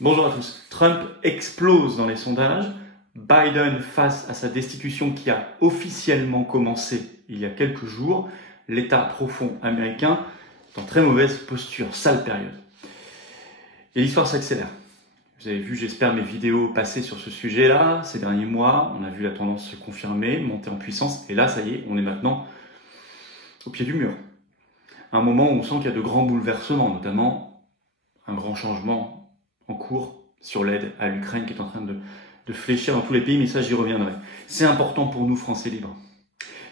Bonjour à tous. Trump explose dans les sondages. Biden, face à sa destitution qui a officiellement commencé il y a quelques jours, l'État profond américain est en très mauvaise posture, sale période. Et l'histoire s'accélère. Vous avez vu, j'espère, mes vidéos passer sur ce sujet-là ces derniers mois. On a vu la tendance se confirmer, monter en puissance. Et là, ça y est, on est maintenant au pied du mur. Un moment où on sent qu'il y a de grands bouleversements, notamment un grand changement en cours sur l'aide à l'Ukraine qui est en train de fléchir dans tous les pays, mais ça j'y reviendrai. C'est important pour nous Français libres,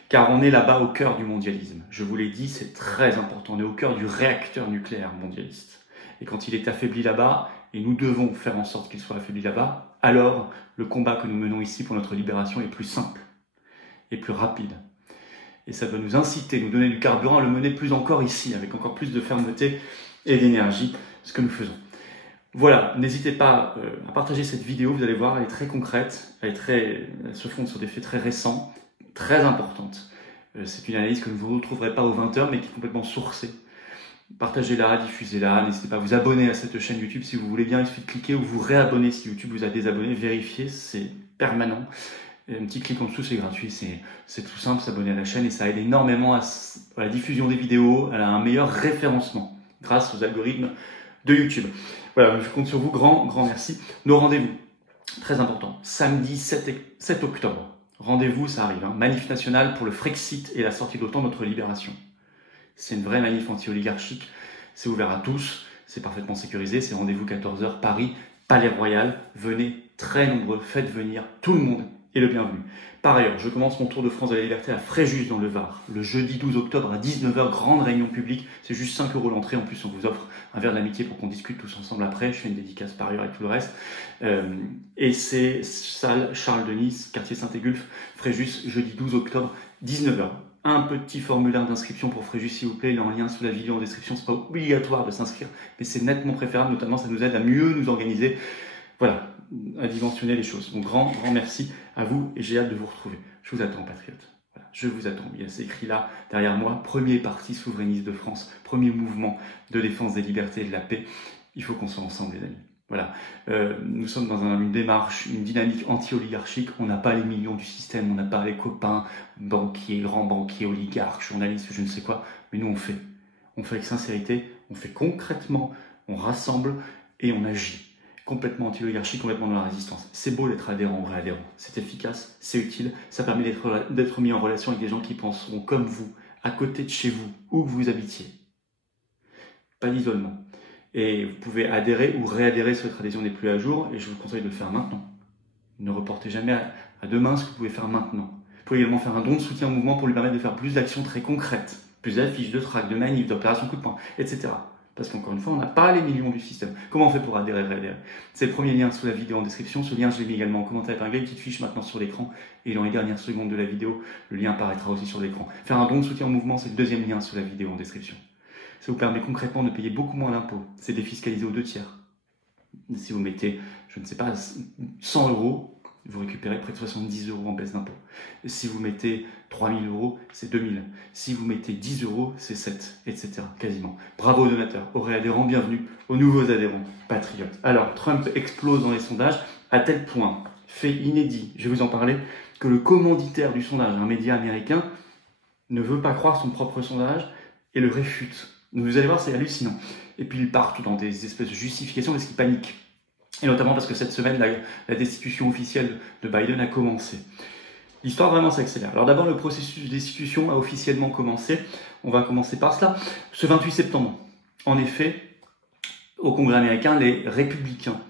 car on est là-bas au cœur du mondialisme. Je vous l'ai dit, c'est très important, on est au cœur du réacteur nucléaire mondialiste. Et quand il est affaibli là-bas, et nous devons faire en sorte qu'il soit affaibli là-bas, alors le combat que nous menons ici pour notre libération est plus simple et plus rapide. Et ça doit nous inciter, nous donner du carburant à le mener plus encore ici, avec encore plus de fermeté et d'énergie, ce que nous faisons. Voilà, n'hésitez pas à partager cette vidéo, vous allez voir, elle est très concrète, elle se fonde sur des faits très récents, très importantes. C'est une analyse que vous ne retrouverez pas aux 20h, mais qui est complètement sourcée. Partagez-la, diffusez-la, n'hésitez pas à vous abonner à cette chaîne YouTube si vous voulez bien, il suffit de cliquer ou vous réabonner si YouTube vous a désabonné, vérifiez, c'est permanent. Et un petit clic en dessous, c'est gratuit, c'est tout simple, s'abonner à la chaîne et ça aide énormément à la diffusion des vidéos, à un meilleur référencement grâce aux algorithmes de YouTube. Voilà, je compte sur vous, grand merci. Nos rendez-vous, très important, samedi 7 octobre. Rendez-vous, ça arrive, manif nationale pour le Frexit et la sortie de l'OTAN, notre libération. C'est une vraie manif anti-oligarchique, c'est ouvert à tous, c'est parfaitement sécurisé, c'est rendez-vous 14h, Paris, Palais Royal. Venez, très nombreux, faites venir tout le monde et le bienvenu. Par ailleurs, je commence mon tour de France de la liberté à Fréjus dans le Var, le jeudi 12 octobre à 19h, grande réunion publique, c'est juste 5 € l'entrée, en plus on vous offre un verre d'amitié pour qu'on discute tous ensemble après, je fais une dédicace par ailleurs avec tout le reste, et c'est salle Charles-Denis, quartier Saint-Égulphe, Fréjus, jeudi 12 octobre, 19h. Un petit formulaire d'inscription pour Fréjus s'il vous plaît, il est en lien sous la vidéo en description, c'est pas obligatoire de s'inscrire, mais c'est nettement préférable, notamment ça nous aide à mieux nous organiser, voilà, à dimensionner les choses. Donc grand merci à vous et j'ai hâte de vous retrouver. Je vous attends, patriotes. Voilà, je vous attends. Il y a c'est écrit là, derrière moi, premier parti souverainiste de France, premier mouvement de défense des libertés et de la paix. Il faut qu'on soit ensemble, les amis. Voilà, nous sommes dans une démarche, une dynamique anti-oligarchique. On n'a pas les millions du système, on n'a pas les copains, banquiers, grands banquiers, oligarques, journalistes, je ne sais quoi. Mais nous, on fait. On fait avec sincérité, on fait concrètement, on rassemble et on agit. Complètement anti-oligarchie, complètement dans la résistance. C'est beau d'être adhérent, vrai adhérent. C'est efficace, c'est utile, ça permet d'être mis en relation avec des gens qui penseront comme vous, à côté de chez vous, où que vous habitiez. Pas d'isolement. Et vous pouvez adhérer ou réadhérer si votre adhésion n'est plus à jour, et je vous conseille de le faire maintenant. Ne reportez jamais à demain ce que vous pouvez faire maintenant. Vous pouvez également faire un don de soutien au mouvement pour lui permettre de faire plus d'actions très concrètes, plus d'affiches, de tracts, de manifs, d'opérations coup de poing, etc. Parce qu'encore une fois, on n'a pas les millions du système. Comment on fait pour adhérer, réadhérer? C'est le premier lien sous la vidéo en description. Ce lien, je l'ai mis également en commentaire épinglé, une petite fiche maintenant sur l'écran. Et dans les dernières secondes de la vidéo, le lien apparaîtra aussi sur l'écran. Faire un don de soutien au mouvement, c'est le deuxième lien sous la vidéo en description. Ça vous permet concrètement de payer beaucoup moins d'impôts. C'est défiscalisé aux 2/3. Si vous mettez, je ne sais pas, 100 €, vous récupérez près de 70 € en baisse d'impôts. Si vous mettez 3000 €, c'est 2000. Si vous mettez 10 €, c'est 7, etc. Quasiment. Bravo aux donateurs, aux réadhérents, bienvenue aux nouveaux adhérents patriotes. Alors, Trump explose dans les sondages à tel point, fait inédit, je vais vous en parler, que le commanditaire du sondage, un média américain, ne veut pas croire son propre sondage et le réfute. Donc, vous allez voir, c'est hallucinant. Et puis ils partent dans des espèces de justifications parce qu'ils paniquent. Et notamment parce que cette semaine, la destitution officielle de Biden a commencé. L'histoire vraiment s'accélère. Alors d'abord, le processus de destitution a officiellement commencé. On va commencer par cela. Ce 28 septembre, en effet, au Congrès américain, les républicains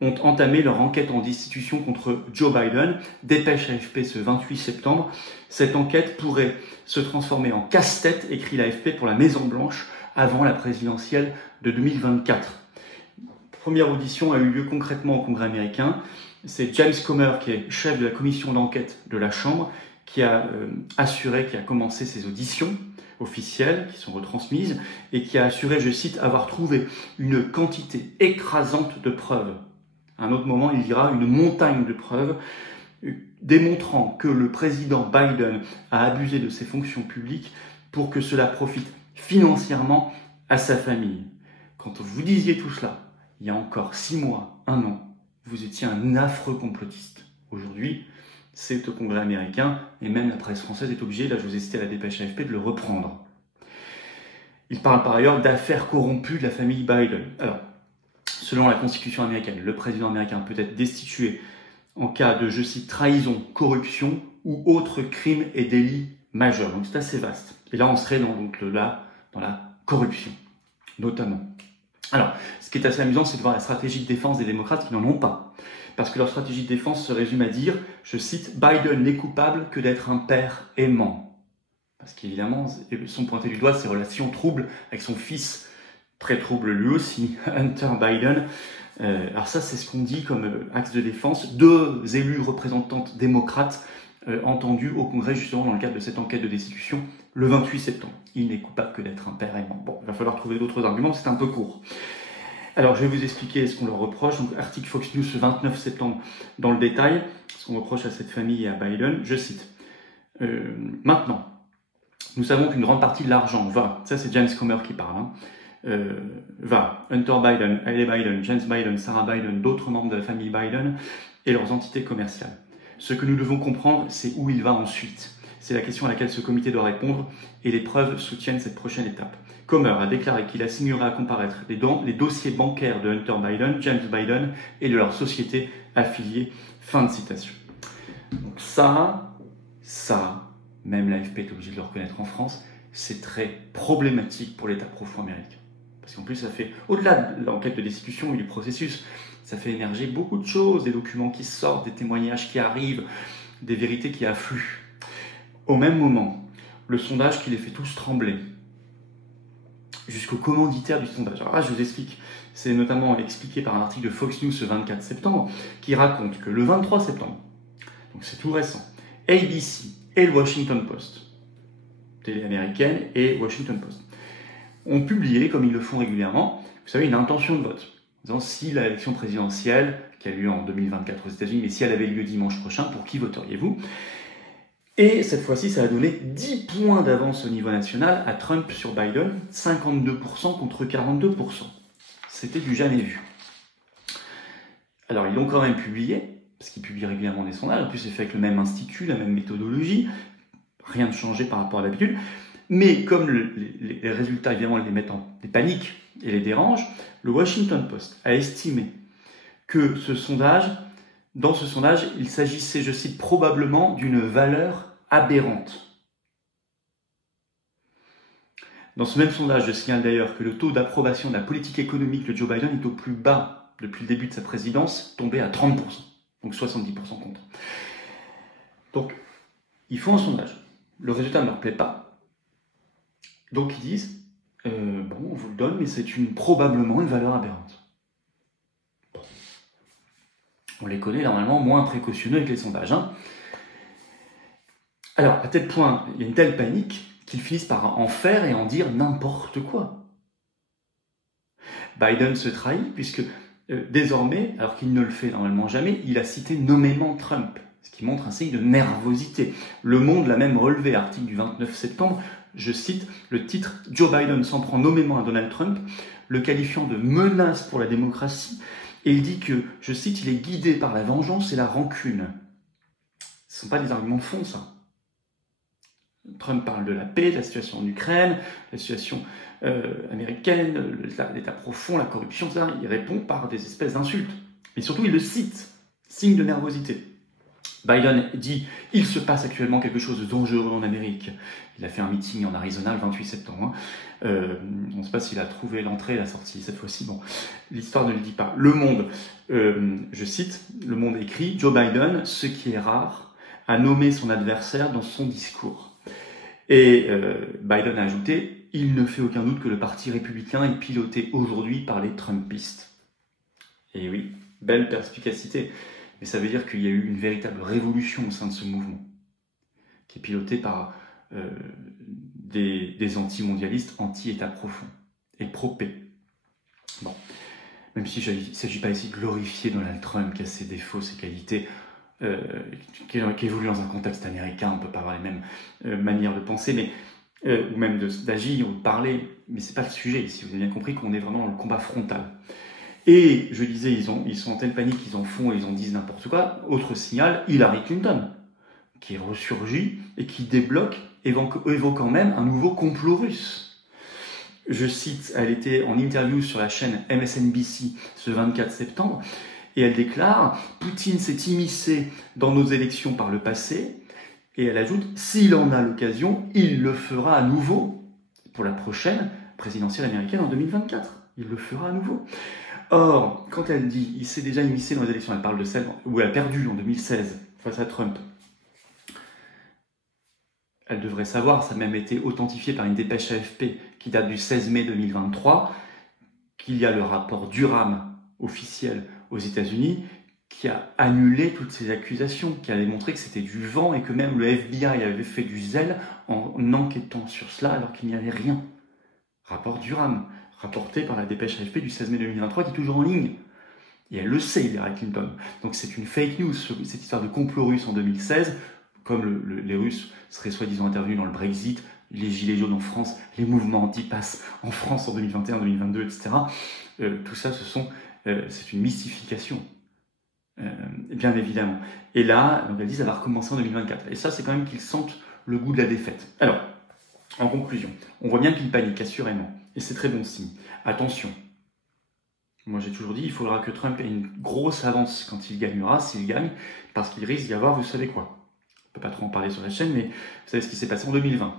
ont entamé leur enquête en destitution contre Joe Biden. Dépêche AFP ce 28 septembre. Cette enquête pourrait se transformer en casse-tête, écrit l'AFP, pour la Maison-Blanche avant la présidentielle de 2024. Première audition a eu lieu concrètement au Congrès américain. C'est James Comer, qui est chef de la commission d'enquête de la Chambre, qui a commencé ces auditions officielles, qui sont retransmises, et qui a assuré, je cite, avoir trouvé une quantité écrasante de preuves. À un autre moment, il dira une montagne de preuves démontrant que le président Biden a abusé de ses fonctions publiques pour que cela profite financièrement à sa famille. Quand vous disiez tout cela, il y a encore 6 mois, 1 an, vous étiez un affreux complotiste. Aujourd'hui, c'est au Congrès américain, et même la presse française est obligée, là je vous ai cité la dépêche AFP, de le reprendre. Il parle par ailleurs d'affaires corrompues de la famille Biden. Alors, selon la Constitution américaine, le président américain peut être destitué en cas de, je cite, trahison, corruption ou autres crimes et délits majeurs. Donc c'est assez vaste. Et là, on serait dans la corruption, notamment. Alors, ce qui est assez amusant, c'est de voir la stratégie de défense des démocrates qui n'en ont pas. Parce que leur stratégie de défense se résume à dire, je cite, « Biden n'est coupable que d'être un père aimant ». Parce qu'évidemment, ils sont pointés du doigt ses relations troubles avec son fils, très trouble lui aussi, Hunter Biden. Alors ça, c'est ce qu'on dit comme axe de défense. 2 élus représentantes démocrates entendus au Congrès, justement, dans le cadre de cette enquête de destitution, le 28 septembre. Il n'est coupable que d'être un père aimant. Bon, il va falloir trouver d'autres arguments, c'est un peu court. Alors, je vais vous expliquer ce qu'on leur reproche. Donc, article Fox News, ce 29 septembre, dans le détail, ce qu'on reproche à cette famille et à Biden. Je cite. Maintenant, nous savons qu'une grande partie de l'argent va, ça c'est James Comer qui parle, va Hunter Biden, Hailey Biden, James Biden, Sarah Biden, d'autres membres de la famille Biden et leurs entités commerciales. Ce que nous devons comprendre, c'est où il va ensuite. C'est la question à laquelle ce comité doit répondre et les preuves soutiennent cette prochaine étape. Comer a déclaré qu'il assignerait à comparaître les dossiers bancaires de Hunter Biden, James Biden et de leurs sociétés affiliées. Fin de citation. Donc ça, même l'AFP est obligée de le reconnaître en France, c'est très problématique pour l'État profond américain. Parce qu'en plus, ça fait, au-delà de l'enquête de destitution et du processus, ça fait émerger beaucoup de choses, des documents qui sortent, des témoignages qui arrivent, des vérités qui affluent. Au même moment, le sondage qui les fait tous trembler, jusqu'au commanditaire du sondage. Alors là, je vous explique. C'est notamment expliqué par un article de Fox News ce 24 septembre, qui raconte que le 23 septembre, donc c'est tout récent, ABC et le Washington Post, télé américaine et Washington Post, ont publié, comme ils le font régulièrement, vous savez, une intention de vote. En disant, si l'élection présidentielle, qui a lieu en 2024 aux États-Unis, mais si elle avait lieu dimanche prochain, pour qui voteriez-vous? Et cette fois-ci, ça a donné 10 points d'avance au niveau national à Trump sur Biden, 52% contre 42%. C'était du jamais vu. Alors, ils l'ont quand même publié, parce qu'ils publient régulièrement des sondages. En plus, c'est fait avec le même institut, la même méthodologie. Rien de changé par rapport à d'habitude. Mais comme les résultats, évidemment, les mettent en panique et les dérangent, le Washington Post a estimé que dans ce sondage, il s'agissait, je cite, probablement d'une valeur aberrante. Dans ce même sondage, je signale d'ailleurs que le taux d'approbation de la politique économique de Joe Biden est au plus bas depuis le début de sa présidence, tombé à 30%, donc 70% contre. Donc, ils font un sondage. Le résultat ne leur plaît pas. Donc, ils disent, bon, on vous le donne, mais c'est probablement une valeur aberrante. On les connaît normalement moins précautionneux avec les sondages. Alors, à tel point, il y a une telle panique qu'ils finissent par en faire et en dire n'importe quoi. Biden se trahit puisque désormais, alors qu'il ne le fait normalement jamais, il a cité nommément Trump, ce qui montre un signe de nervosité. Le Monde l'a même relevé, article du 29 septembre, je cite le titre « Joe Biden s'en prend nommément à Donald Trump, le qualifiant de menace pour la démocratie ». Et il dit que, je cite, il est guidé par la vengeance et la rancune. Ce ne sont pas des arguments de fond, ça. Trump parle de la paix, de la situation en Ukraine, la situation américaine, l'état profond, la corruption, etc. Il répond par des espèces d'insultes. Mais surtout, il le cite, signe de nervosité. Biden dit « Il se passe actuellement quelque chose de dangereux en Amérique ». Il a fait un meeting en Arizona le 28 septembre. On ne sait pas s'il a trouvé l'entrée et la sortie cette fois-ci. Bon, l'histoire ne le dit pas. Le Monde, je cite, Le Monde écrit « Joe Biden, ce qui est rare, a nommé son adversaire dans son discours ». Et Biden a ajouté « Il ne fait aucun doute que le parti républicain est piloté aujourd'hui par les Trumpistes ». Et oui, belle perspicacité. Mais ça veut dire qu'il y a eu une véritable révolution au sein de ce mouvement, qui est piloté par des anti-mondialistes, anti-État profond et pro-paix. Bon, même s'il ne s'agit pas ici de glorifier Donald Trump, qui a ses défauts, ses qualités, qui évolue dans un contexte américain, on ne peut pas avoir les mêmes manières de penser, mais, ou même d'agir ou de parler, mais ce n'est pas le sujet ici. Vous avez bien compris qu'on est vraiment dans le combat frontal. Et je disais, ils sont en telle panique, ils en font et ils en disent n'importe quoi. Autre signal, Hillary Clinton, qui est ressurgie et qui débloque, évoquant même un nouveau complot russe. Je cite, elle était en interview sur la chaîne MSNBC ce 24 septembre, et elle déclare « Poutine s'est immiscé dans nos élections par le passé », et elle ajoute « S'il en a l'occasion, il le fera à nouveau pour la prochaine présidentielle américaine en 2024. Il le fera à nouveau. » Or, quand elle dit « il s'est déjà immiscé dans les élections », elle parle de celle où elle a perdu en 2016 face à Trump. Elle devrait savoir, ça a même été authentifié par une dépêche AFP qui date du 16 mai 2023, qu'il y a le rapport Durham officiel aux États-Unis qui a annulé toutes ces accusations, qui a démontré que c'était du vent et que même le FBI avait fait du zèle en enquêtant sur cela alors qu'il n'y avait rien. Rapport Durham, rapporté par la dépêche AFP du 16 mai 2023 qui est toujours en ligne. Et elle le sait, Hillary Clinton. Donc c'est une fake news, cette histoire de complot russe en 2016, comme les Russes seraient soi-disant intervenus dans le Brexit, les gilets jaunes en France, les mouvements anti-pass en France en 2021, 2022, etc. Tout ça, c'est une mystification, bien évidemment. Et là, donc elle dit ça va recommencer en 2024. Et ça, c'est quand même qu'ils sentent le goût de la défaite. Alors, en conclusion, on voit bien qu'il panique, assurément. Et c'est très bon signe. Attention. Moi, j'ai toujours dit, il faudra que Trump ait une grosse avance quand il gagnera, s'il gagne, parce qu'il risque d'y avoir, vous savez quoi. On ne peut pas trop en parler sur la chaîne, mais vous savez ce qui s'est passé en 2020.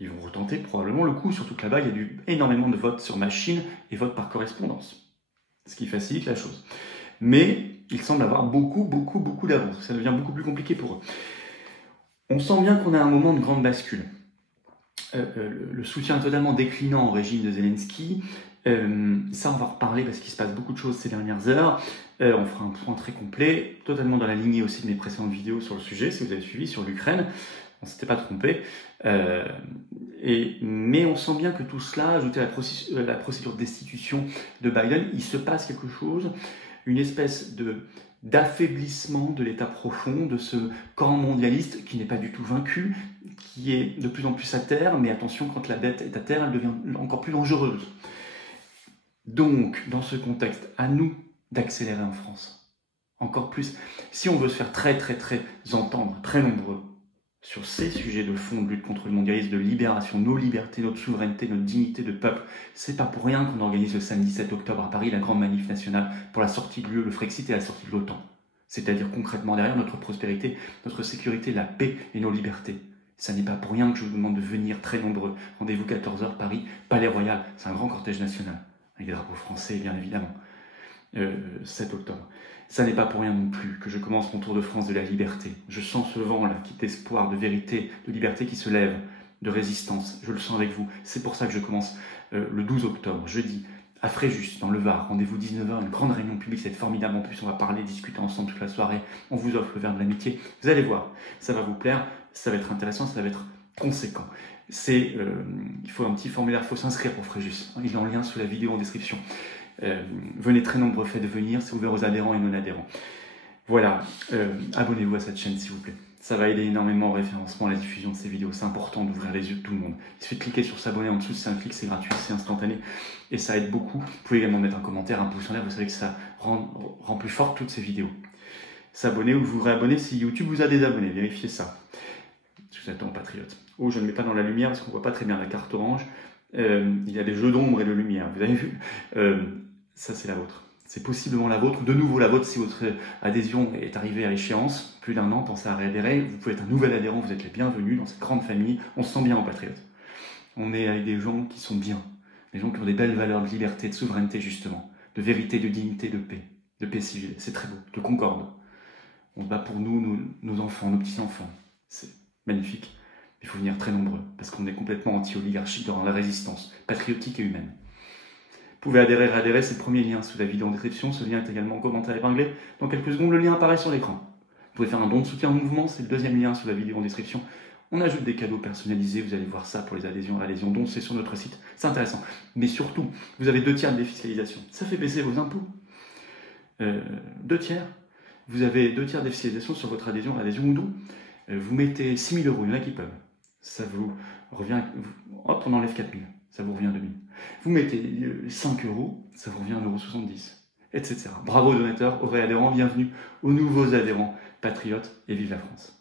Ils vont retenter probablement le coup, surtout que là-bas, il y a eu énormément de votes sur machine et votes par correspondance, ce qui facilite la chose. Mais il semble avoir beaucoup d'avance. Ça devient beaucoup plus compliqué pour eux. On sent bien qu'on a un moment de grande bascule. Le soutien totalement déclinant au régime de Zelensky, ça on va en reparler parce qu'il se passe beaucoup de choses ces dernières heures. On fera un point très complet, totalement dans la lignée aussi de mes précédentes vidéos sur le sujet, si vous avez suivi, sur l'Ukraine. On ne s'était pas trompé. Mais on sent bien que tout cela, ajouté à la procédure de destitution de Biden, il se passe quelque chose, une espèce d'affaiblissement de l'État profond, de ce camp mondialiste qui n'est pas du tout vaincu, qui est de plus en plus à terre, mais attention, quand la bête est à terre, elle devient encore plus dangereuse. Donc, dans ce contexte, à nous d'accélérer en France. Encore plus. Si on veut se faire très entendre, très nombreux, sur ces sujets de fond, de lutte contre le mondialisme, de libération, nos libertés, notre souveraineté, notre dignité de peuple, c'est pas pour rien qu'on organise le samedi 7 octobre à Paris la grande manif nationale pour la sortie de l'UE, le Frexit et la sortie de l'OTAN. C'est-à-dire concrètement derrière notre prospérité, notre sécurité, la paix et nos libertés. Ça n'est pas pour rien que je vous demande de venir très nombreux. Rendez-vous 14h Paris, Palais Royal, c'est un grand cortège national, avec des drapeaux français bien évidemment. 7 octobre. Ça n'est pas pour rien non plus que je commence mon tour de France de la liberté. Je sens ce vent-là, qui est d'espoir, de vérité, de liberté qui se lève, de résistance. Je le sens avec vous. C'est pour ça que je commence le 12 octobre, jeudi, à Fréjus, dans le Var. Rendez-vous 19h, une grande réunion publique, c'est formidable. En plus, on va parler, discuter ensemble toute la soirée. On vous offre le verre de l'amitié. Vous allez voir, ça va vous plaire, ça va être intéressant, ça va être conséquent. Il faut un petit formulaire, il faut s'inscrire pour Fréjus. Il est en lien sous la vidéo en description. Venez très nombreux, faites venir, c'est ouvert aux adhérents et non-adhérents. Voilà, abonnez-vous à cette chaîne s'il vous plaît. Ça va aider énormément au référencement, à la diffusion de ces vidéos. C'est important d'ouvrir les yeux de tout le monde. Il suffit de cliquer sur s'abonner en dessous, c'est un clic, c'est gratuit, c'est instantané et ça aide beaucoup. Vous pouvez également mettre un commentaire, un pouce en l'air, vous savez que ça rend plus forte toutes ces vidéos. S'abonner ou vous réabonner si YouTube vous a désabonné, vérifiez ça. Je vous attends, patriote. Oh, je ne mets pas dans la lumière parce qu'on ne voit pas très bien la carte orange. Il y a des jeux d'ombre et de lumière, vous avez vu. Ça, c'est la vôtre. C'est possiblement la vôtre, de nouveau la vôtre si votre adhésion est arrivée à échéance, plus d'1 an, pensez à réadhérer. Vous pouvez être un nouvel adhérent, vous êtes les bienvenus dans cette grande famille. On se sent bien en patriote. On est avec des gens qui sont bien, des gens qui ont des belles valeurs de liberté, de souveraineté justement, de vérité, de dignité, de paix civile. C'est très beau, de concorde. On se bat pour nous, nos enfants, nos petits-enfants. C'est magnifique. Il faut venir très nombreux, parce qu'on est complètement anti-oligarchique dans la résistance, patriotique et humaine. Vous pouvez adhérer, c'est le premier lien sous la vidéo en description. Ce lien est également en commentaire épinglé. Dans quelques secondes, le lien apparaît sur l'écran. Vous pouvez faire un don de soutien au mouvement, c'est le deuxième lien sous la vidéo en description. On ajoute des cadeaux personnalisés, vous allez voir ça pour les adhésions à l'adhésion don, c'est sur notre site. C'est intéressant. Mais surtout, vous avez 2 tiers de défiscalisation. Ça fait baisser vos impôts. 2 tiers. Vous avez 2 tiers de défiscalisation sur votre adhésion à l'adhésion ou don. Vous mettez 6 000 €, il y en a qui peuvent. Ça vous revient, hop, on enlève 4 000. ça vous revient 2 000. Vous mettez 5 euros, ça vous revient 1,70 €, etc. Bravo donateurs, heureux adhérents, bienvenue aux nouveaux adhérents patriotes et vive la France.